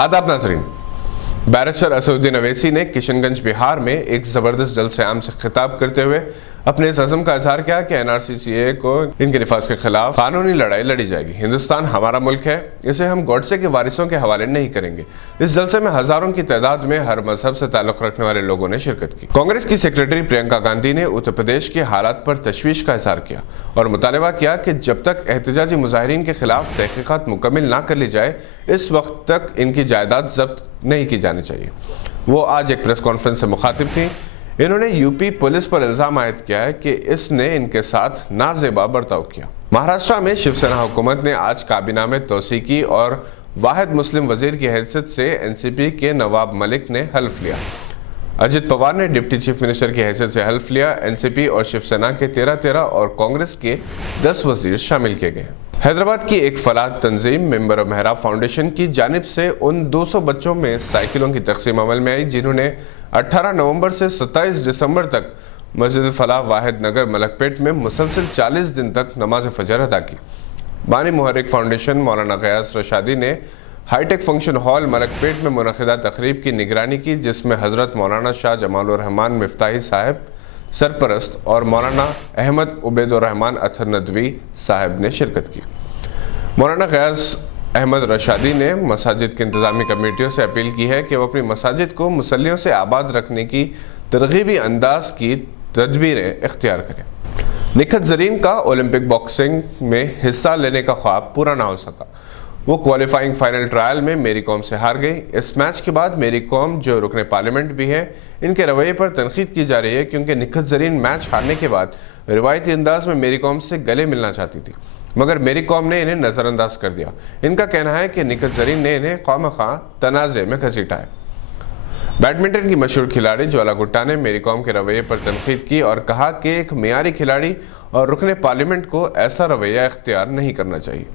आदाब नाज़रीन, बैरिस्टर असदुद्दीन अवैसी ने किशनगंज बिहार में एक ज़बरदस्त जलसे आम से खिताब करते हुए अपने इस अज़म का इज़हार किया कि NRC को इनके निफाज के खिलाफ कानूनी लड़ाई लड़ी जाएगी। हिंदुस्तान हमारा मुल्क है, इसे हम गॉडसे के वारिसों के हवाले नहीं करेंगे। इस जलसे में हजारों की तादाद में हर मजहब से ताल्लुक़ रखने वाले लोगों ने शिरकत की। कांग्रेस की सेक्रेटरी प्रियंका गांधी ने उत्तर प्रदेश के हालात पर तशवीश का इज़हार किया और मुतालबा किया कि जब तक एहतजाजी मुजाहिरीन के खिलाफ तहकीकात मुकम्मल ना कर ली जाए, इस वक्त तक इनकी जायदाद जब्त नहीं की जानी चाहिए। वो आज एक प्रेस कॉन्फ्रेंस से मुखातिब थी। इन्होंने यूपी पुलिस पर इल्जाम आयद किया है कि इसने इनके साथ नाजेबा बर्ताव किया। महाराष्ट्र में शिवसेना हुकूमत ने आज काबीना में तोसी की और वाहिद मुस्लिम वजीर की हैसियत से एनसीपी के नवाब मलिक ने हल्फ लिया। अजित पवार ने डिप्टी चीफ मिनिस्टर की हैसियत से हल्फ लिया। एनसीपी और शिवसेना के 13 और कांग्रेस के 10 वजीर शामिल किए गए। हैदराबाद की एक फलाह तंजीम मेंबर ऑफ मेहराब फाउंडेशन की जानिब से उन 200 बच्चों में साइकिलों की तकसीम अमल में आई जिन्होंने 18 नवंबर से 27 दिसंबर तक मस्जिद फलाह वाहिद नगर मलकपेट में मुसलसल 40 दिन तक नमाज फजर अदा की। बानी मुहर्रिक फाउंडेशन मौलाना गयास रशादी ने हाईटेक फंक्शन हॉल मलकपेट में मुनक़िदा तकरीब की निगरानी की, जिसमें हज़रत मौलाना शाह जमालुर रहमान मिफ्ताही साहब सरपरस्त और मौलाना अहमद उबैदुर रहमान अथर नदवी साहब ने शिरकत की। मौलाना गयास अहमद रशादी ने मसाजिद की इंतज़ामी कमेटियों से अपील की है कि वो अपनी मसाजिद को मुसल्लियों से आबाद रखने की तरगीबी अंदाज की तदबीरें इख्तियार करें। निखत ज़रीन का ओलंपिक बॉक्सिंग में हिस्सा लेने का ख्वाब पूरा ना हो सका। वो क्वालिफाइंग फाइनल ट्रायल में मेरी कॉम से हार गई। इस मैच के बाद मेरी कॉम, जो रुकने पार्लियामेंट भी है, इनके रवैये पर तनकीद की जा रही है क्योंकि निखत ज़रीन मैच हारने के बाद रिवायती अंदाज में मेरी कॉम से गले मिलना चाहती थी, मगर मेरी कॉम ने इन्हें नज़रअंदाज कर दिया। इनका कहना है कि निखत ज़रीन ने इन्हें ख्वामख्वाह तनाज़े में घसीटा है। बैडमिंटन की मशहूर खिलाड़ी ज्वाला गुट्टा ने मेरी कॉम के रवैये पर तनकीद की और कहा कि एक मियारी खिलाड़ी और रुकने पार्लियामेंट को ऐसा रवैया इख्तियार नहीं करना चाहिए।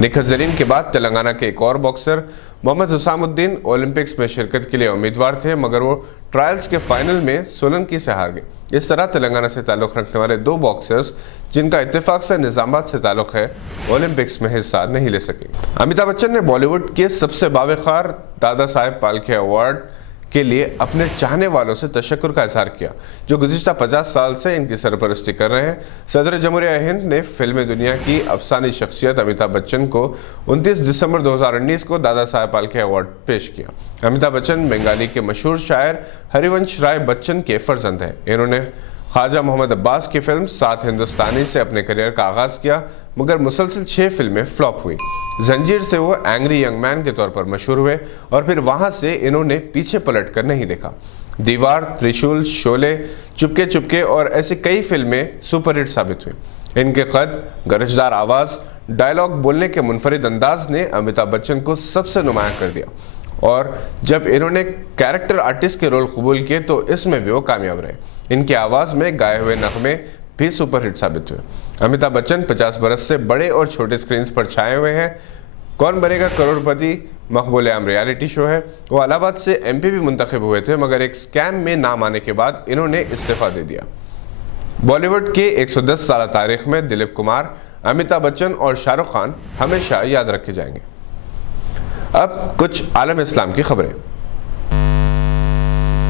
निखत ज़रीन के बाद तेलंगाना के एक और बॉक्सर मोहम्मद हुसामुद्दीन ओलंपिक्स में शिरकत के लिए उम्मीदवार थे, मगर वो ट्रायल्स के फाइनल में सोलंकी से हार गए। इस तरह तेलंगाना से ताल्लुक़ रखने वाले 2 बॉक्सर्स जिनका इत्तेफाक से निज़ामाबाद से ताल्लुक़ है, ओलंपिक्स में हिस्सा नहीं ले सके। अमिताभ बच्चन ने बॉलीवुड के सबसे बावक़ार दादा साहेब फाल्के अवार्ड के लिए अपने चाहने वालों से तशक्कुर का इज़हार किया, जो गुज़िश्ता 50 साल से इनकी सरपरस्ती कर रहे हैं। सदर जमहूरिया हिंद ने फिल्म दुनिया की अफसानी शख्सियत अमिताभ बच्चन को 29 दिसंबर 2019 को दादा साहेब फाल्के अवार्ड पेश किया। अमिताभ बच्चन बंगाली के मशहूर शायर हरिवंश राय बच्चन के फर्जंद हैं। इन्होंने ख्वाजा मोहम्मद अब्बास की फिल्म 7 हिंदुस्तानी से अपने करियर का आगाज़ किया, मगर मुसलसल 6 फिल्में फ्लॉप हुई। जंजीर से वो एंग्री यंग मैन के तौर पर मशहूर हुए और फिर वहाँ से इन्होंने पीछे पलट कर नहीं देखा। दीवार, त्रिशूल, शोले, चुपके चुपके और ऐसी कई फिल्में सुपरहिट साबित हुई। इनके कद, गरजदार आवाज़, डायलॉग बोलने के मुनफरिद अंदाज ने अमिताभ बच्चन को सबसे नुमायां कर दिया और जब इन्होंने कैरेक्टर आर्टिस्ट के रोल कबूल किए तो इसमें भी वो कामयाब रहे। इनकी आवाज़ में गाए हुए नगमे भी सुपरहिट साबित हुए। अमिताभ बच्चन 50 बरस से बड़े और छोटे स्क्रीन पर छाए हुए हैं। कौन बनेगा करोड़पति मकबूल आम रियलिटी शो है। वो इलाहाबाद से MP भी मुंतखब हुए थे, मगर एक स्कैम में नाम आने के बाद इन्होंने इस्तीफा दे दिया। बॉलीवुड के 110 साल तारीख में दिलीप कुमार, अमिताभ बच्चन और शाहरुख खान हमेशा याद रखे जाएंगे। अब कुछ आलम इस्लाम की खबरें।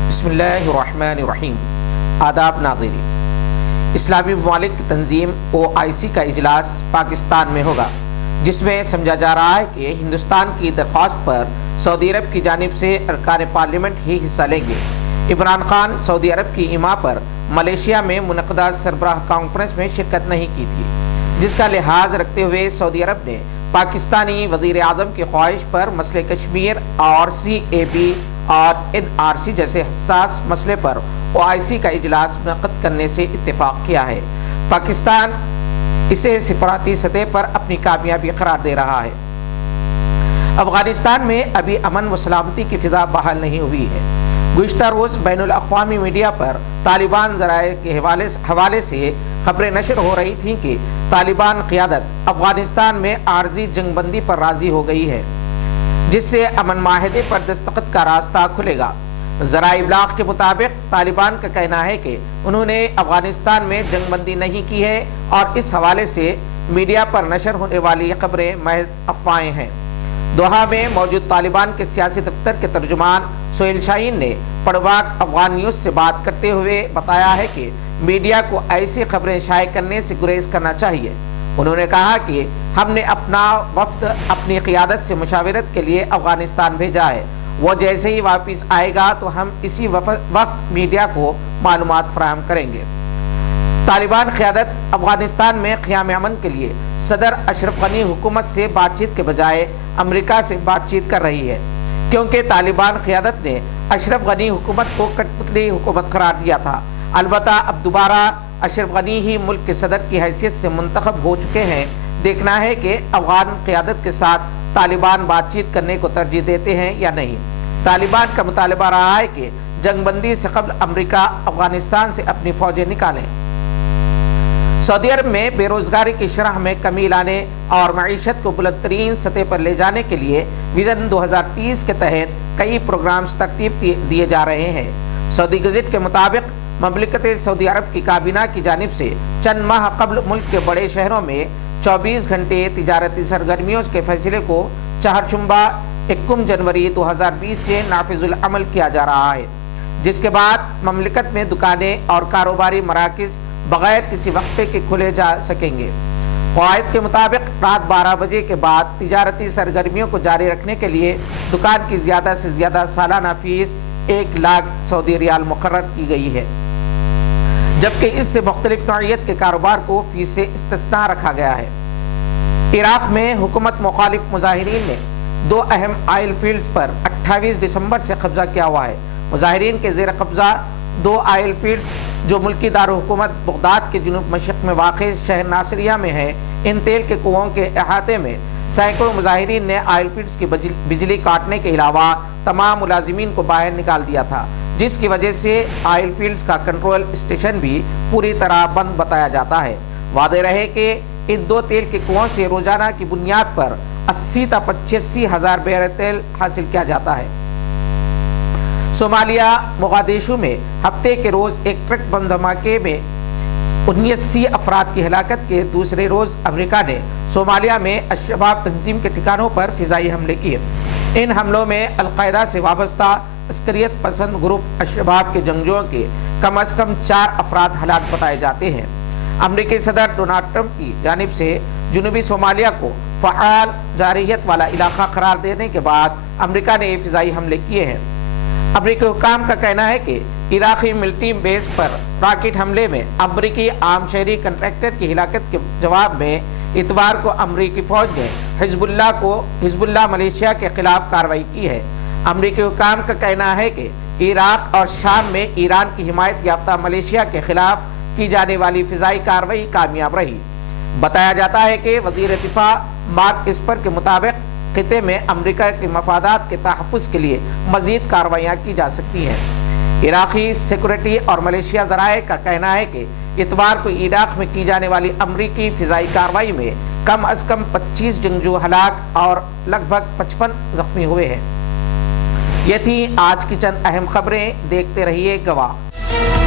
बिस्मिल्लाहिर्रहमानिर्रहीम। आदाब नाज़रीन, इस्लामी ममालिक की तंजीम OIC का इजलास पाकिस्तान में होगा, जिसमें समझा जा रहा है कि हिंदुस्तान की दरख्वास्त पर सऊदी अरब की जानिब से अरकान पार्लियामेंट ही हिस्सा लेंगे। इमरान खान सऊदी अरब की इमा पर मलेशिया में मुनक़दा सरबराह कॉन्फ्रेंस में शिरकत नहीं की थी, जिसका लिहाज रखते हुए सऊदी अरब ने पाकिस्तानी वज़ीर आज़म की ख्वाहिश पर मसले कश्मीर और CAB और NRC जैसे हसास मसले पर OIC का इजलास मुनक़्क़द करने से इत्तेफाक किया है। पाकिस्तान इसे सिफारती सतह पर अपनी कामयाबी करार दे रहा है। अफगानिस्तान में अभी अमन व सलामती की फिजा बहाल नहीं हुई है। गुज़िश्ता रोज़ बैनुल अक़वामी मीडिया पर तालिबान ज़राए के हवाले से खबरें नशर हो रही थीं कि तालिबान क़ियादत अफगानिस्तान में आर्जी जंगबंदी पर राज़ी हो गई है, जिससे अमन माहिदे पर दस्तखत का रास्ता खुलेगा। ज़राए इब्लाग के मुताबिक तालिबान का कहना है कि उन्होंने अफगानिस्तान में जंगबंदी नहीं की है और इस हवाले से मीडिया पर नशर होने वाली खबरें महज अफवाहें हैं। दोहा में मौजूद तालिबान के सियासी दफ्तर के तर्जुमान सोहेल शाहीन ने पड़वाक अफगान न्यूज़ से बात करते हुए बताया है कि मीडिया को ऐसी खबरें शाये करने से गुरेज करना चाहिए। उन्होंने कहा कि हमने अपना वफ्द अपनी क़ियादत से मुशावरत के लिए अफगानिस्तान भेजा है। वो जैसे ही वापस आएगा तो हम इसी वक्त मीडिया को मालूमात फराहम करेंगे। तालिबान क़ियादत अफगानिस्तान में क़याम अमन के लिए सदर अशरफ गनी हुकूमत से बातचीत के बजाय अमेरिका से बातचीत कर रही है, क्योंकि तालिबान क़ियादत ने अशरफ गनी हुकूमत को कठपुतली हुकूमत करार दिया था। अलबत्ता अब दोबारा अशरफ गनी ही मुल्क के सदर की हैसियत से मुंतखब हो चुके हैं। देखना है कि अफगान क़ियादत के साथ तालिबान बातचीत करने को तरजीह देते हैं या नहीं। तालिबान का मुतालबा रहा है कि जंगबंदी से कबल अमेरिका अफगानिस्तान से अपनी फ़ौजें निकालें। सऊदी अरब में बेरोजगारी की शरह में कमी लाने और मईशत को बुलंद तरीन सतह पर ले जाने के लिए विजन 2030 के तहत कई प्रोग्राम्स तरतीब दिए जा रहे हैं। सऊदी गज़ट के मुताबिक ममलिकत सऊदी अरब की काबीना की जानिब से चंद माह कबल मुल्क के बड़े शहरों में 24 घंटे तिजारती सरगर्मियों के फैसले को चहारशंबा 21 जनवरी 2020 से नाफिजुल अमल किया जा रहा है, जिसके बाद ममलिकत में दुकानें और कारोबारी मराकिज़ बगैर किसी वक्फे के खुले जा सकेंगे। क़वाइद के मुताबिक रात 12 बजे के बाद तिजारती सरगर्मियों को जारी रखने के लिए दुकान की ज़्यादा से ज़्यादा सालाना फीस 1 लाख सऊदी रियाल मुकर्रर की गई है, जबकि इससे मुख्तलिफ नौइयत के कारोबार को फीस से इस्तिस्ना रखा गया है। इराक़ में हुकूमत मुखालिफ मुजाहिरीन ने 2 अहम आयल फील्ड्स पर 28 दिसंबर से कब्जा किया हुआ है। मुजाहिरीन के ज़ेर कब्जा 2 आयल फील्ड्स जो मुल्की दारुल-हुकूमत बगदाद के जुनूब मशरिक़ में वाक़ शहर नासिरिया में है, इन तेल के कुओं के अहाते में सैकड़ों मुजाहिरीन ने आयल फील्ड्स की बिजली काटने के अलावा तमाम मुलाजिमीन को बाहर निकाल दिया था, जिसकी वजह से आयल फील्ड्स का कंट्रोल स्टेशन भी पूरी तरह बंद बताया जाता है। वादे रहे कि इन 2 तेल के कुओं से रोजाना की बुनियाद पर 80 से 85 हज़ार बैरल तेल हासिल किया जाता है। सोमालिया मोगादिशु में हफ्ते के रोज़ एक ट्रक बम धमाके में 79 अफराद की हलाकत के दूसरे रोज़ अमेरिका ने सोमालिया में अल-शबाब तंजीम के ठिकानों पर फ़िज़ाई हमले किए। इन हमलों में अल-कायदा से वाबस्ता अस्करियत पसंद ग्रुप अल-शबाब के जंगजुओं के कम अज़ कम 4 अफराद हलाक बताए जाते हैं। अमरीकी सदर डोनाल्ड ट्रंप की जानिब से जुनूबी सोमालिया को फ़आल जारहियत वाला इलाका करार देने के बाद अमेरिका ने फ़िज़ाई हमले किए हैं। अमरीकी हुकाम का कहना है कि इराक़ी मिलिट्री बेस पर रॉकेट हमले में अमरीकी आम शहरी कंट्रैक्टर की हिलाकत के जवाब में इतवार को अमरीकी फ़ौज ने हिजबुल्लाह मलेशिया के खिलाफ कार्रवाई की है। अमरीकी हुकाम का कहना है कि इराक़ और शाम में ईरान की हिमायत याफ्ता मलेशिया के खिलाफ की जाने वाली फ़िज़ाई कार्रवाई कामयाब रही। बताया जाता है कि वज़ीर दिफ़ा मार्क एस्पर के मुताबिक खिते में अमेरिका के मफादात के तहफ़्फ़ुज़ के लिए मज़ीद कार्रवाइयाँ की जा सकती हैं। इराक़ी सिक्योरिटी और मलेशिया ज़राए का कहना है कि इतवार को इराक़ में की जाने वाली अमरीकी फ़िज़ाई कार्रवाई में कम अज़ कम 25 जंगजू हलाक और लगभग 55 ज़ख्मी हुए हैं। ये थी आज की चंद अहम खबरें। देखते रहिए गवाह।